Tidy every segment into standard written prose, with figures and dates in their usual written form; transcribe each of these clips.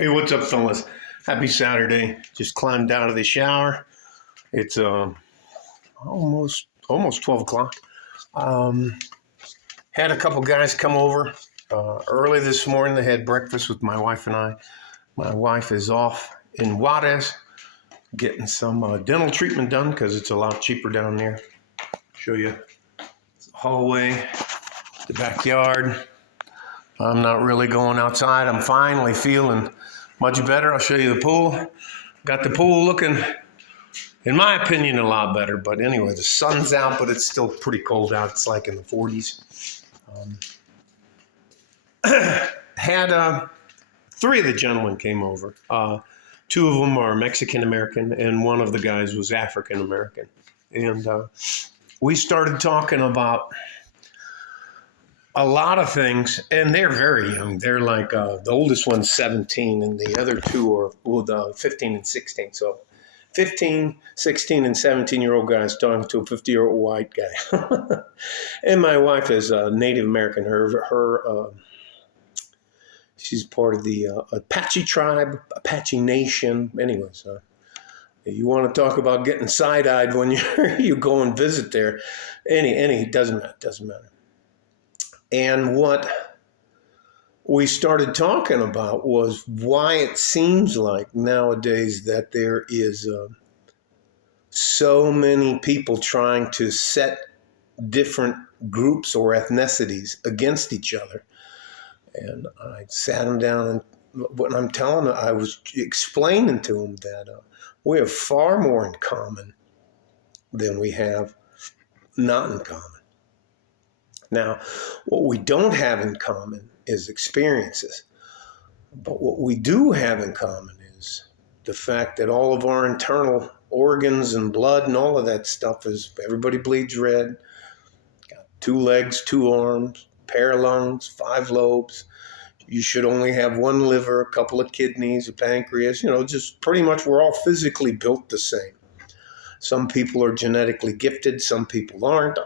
Hey, what's up, fellas? Happy Saturday. Just climbed out of the shower. It's almost 12 o'clock. Um, Had a couple guys come over early this morning. They had breakfast with my wife and I. My wife is off in Juarez getting some dental treatment done because it's a lot cheaper down there. Show you the hallway, the backyard. I'm not really going outside. I'm finally feeling much better. I'll show you the pool. Got the pool looking, in my opinion, a lot better. But anyway, the sun's out, but it's still pretty cold out. It's like in the 40s. Had three of the gentlemen came over. Two of them are Mexican American, and one of the guys was African American. And we started talking about a lot of things, and they're very young. They're like the oldest one's 17, and the other two are 15 and 16. So 15, 16, and 17-year-old guys talking to a 50-year-old white guy. And my wife is Native American. She's part of the Apache tribe, Apache Nation. Anyways, you want to talk about getting side-eyed when you go and visit there. Doesn't matter. And what we started talking about was why it seems like nowadays that there is so many people trying to set different groups or ethnicities against each other. And I sat him down, and what I'm telling him, I was explaining to him that we have far more in common than we have not in common. Now, what we don't have in common is experiences. But what we do have in common is the fact that all of our internal organs and blood and all of that stuff is, everybody bleeds red, got 2 legs, 2 arms, pair of lungs, 5 lobes. You should only have 1 liver, a couple of kidneys, a pancreas, just pretty much we're all physically built the same. Some people are genetically gifted, some people aren't.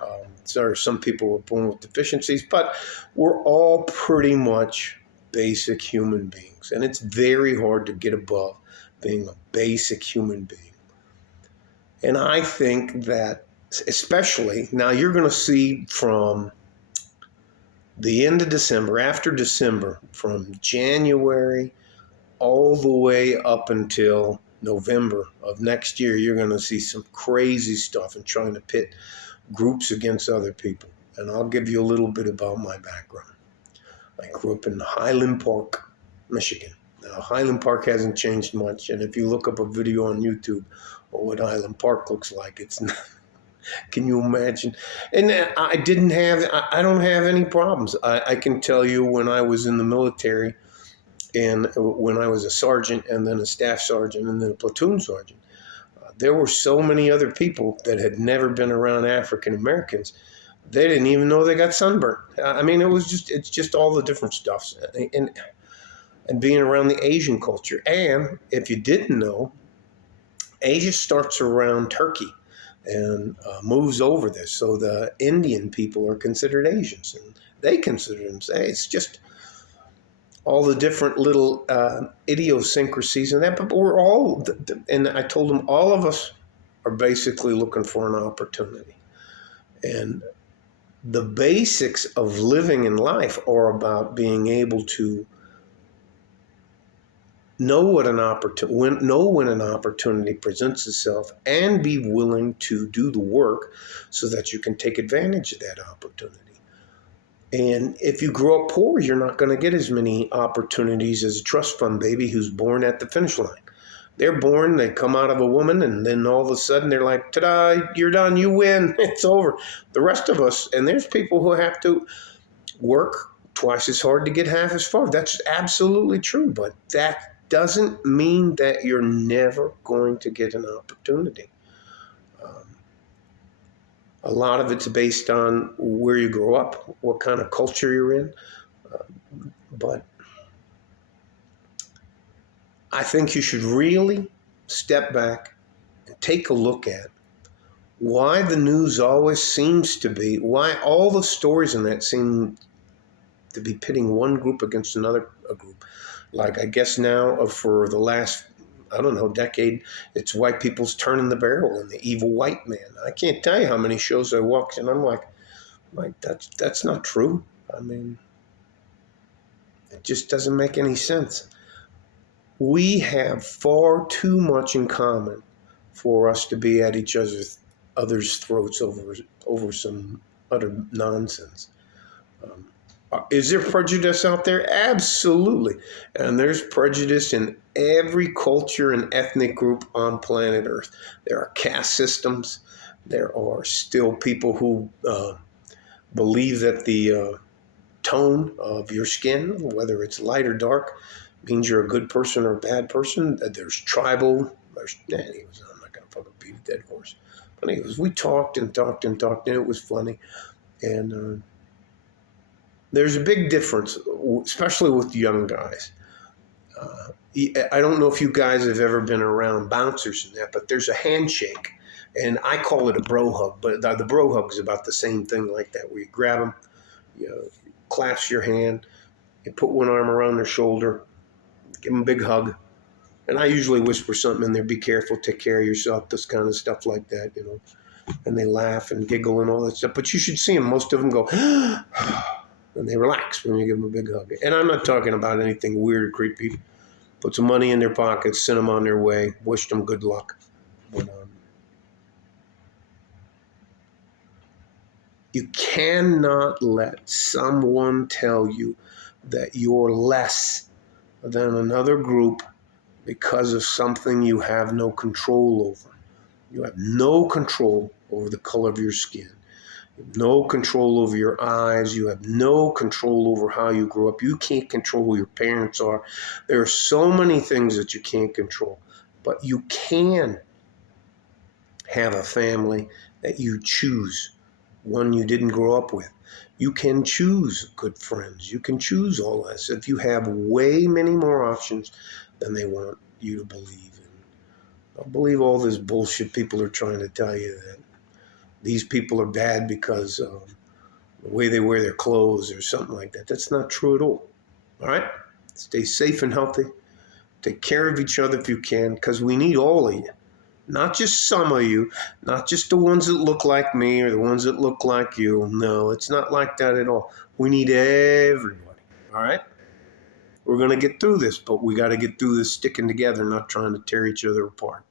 Some people were born with deficiencies, but we're all pretty much basic human beings. And it's very hard to get above being a basic human being. And I think that especially, now you're going to see from the end of December, after December, from January all the way up until November of next year, you're going to see some crazy stuff and trying to pit groups against other people. And I'll give you a little bit about my background. I grew up in Highland Park, Michigan. Now, Highland Park hasn't changed much, and if you look up a video on YouTube of what Highland Park looks like, it's not, can you imagine? And I don't have any problems. I can tell you when I was in the military, and when I was a sergeant and then a staff sergeant and then a platoon sergeant, there were so many other people that had never been around African Americans. They didn't even know they got sunburned. I mean, it's just all the different stuff. And being around the Asian culture. And if you didn't know, Asia starts around Turkey and moves over this. So the Indian people are considered Asians. And they consider themselves, it's just all the different little idiosyncrasies and that, but we're all, and I told them all of us are basically looking for an opportunity. And the basics of living in life are about being able to know when an opportunity presents itself and be willing to do the work so that you can take advantage of that opportunity. And if you grow up poor, you're not going to get as many opportunities as a trust fund baby who's born at the finish line. They're born, they come out of a woman, and then all of a sudden they're like, ta-da, you're done, you win, it's over. The rest of us, and there's people who have to work twice as hard to get half as far. That's absolutely true, but that doesn't mean that you're never going to get an opportunity. A lot of it's based on where you grow up, what kind of culture you're in. But I think you should really step back and take a look at why the news always seems to be, why all the stories in that seem to be pitting one group against another group. Like, I guess now, for the last, I don't know, decade, it's white people's turning the barrel and the evil white man. I can't tell you how many shows I watch and I'm like that's not true. I mean, it just doesn't make any sense. We have far too much in common for us to be at each other's throats over some utter nonsense. Um, is there prejudice out there? Absolutely. And there's prejudice in every culture and ethnic group on planet Earth. There are caste systems. There are still people who believe that the tone of your skin, whether it's light or dark, means you're a good person or a bad person. There's tribal. Anyways, I'm not going to fucking beat a dead horse. But anyways, we talked and talked and talked, and it was funny. And there's a big difference, especially with young guys. I don't know if you guys have ever been around bouncers and that, but there's a handshake, and I call it a bro hug, but the bro hug is about the same thing like that, where you grab them, you clasp your hand, you put one arm around their shoulder, give them a big hug, and I usually whisper something in there, be careful, take care of yourself, this kind of stuff like that, and they laugh and giggle and all that stuff, but you should see them, most of them go, and they relax when you give them a big hug. And I'm not talking about anything weird or creepy. Put some money in their pockets, send them on their way, wish them good luck. But, you cannot let someone tell you that you're less than another group because of something you have no control over. You have no control over the color of your skin. You have no control over your eyes. You have no control over how you grew up. You can't control who your parents are. There are so many things that you can't control. But you can have a family that you choose, one you didn't grow up with. You can choose good friends. You can choose all this. If you have way many more options than they want you to believe in. Don't believe all this bullshit people are trying to tell you, that these people are bad because the way they wear their clothes or something like that. That's not true at all. All right? Stay safe and healthy. Take care of each other if you can, because we need all of you. Not just some of you, not just the ones that look like me or the ones that look like you. No, it's not like that at all. We need everybody. All right? We're going to get through this, but we got to get through this sticking together, not trying to tear each other apart.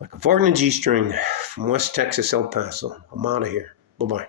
Like a fart in a G-string from West Texas, El Paso. I'm out of here. Bye-bye.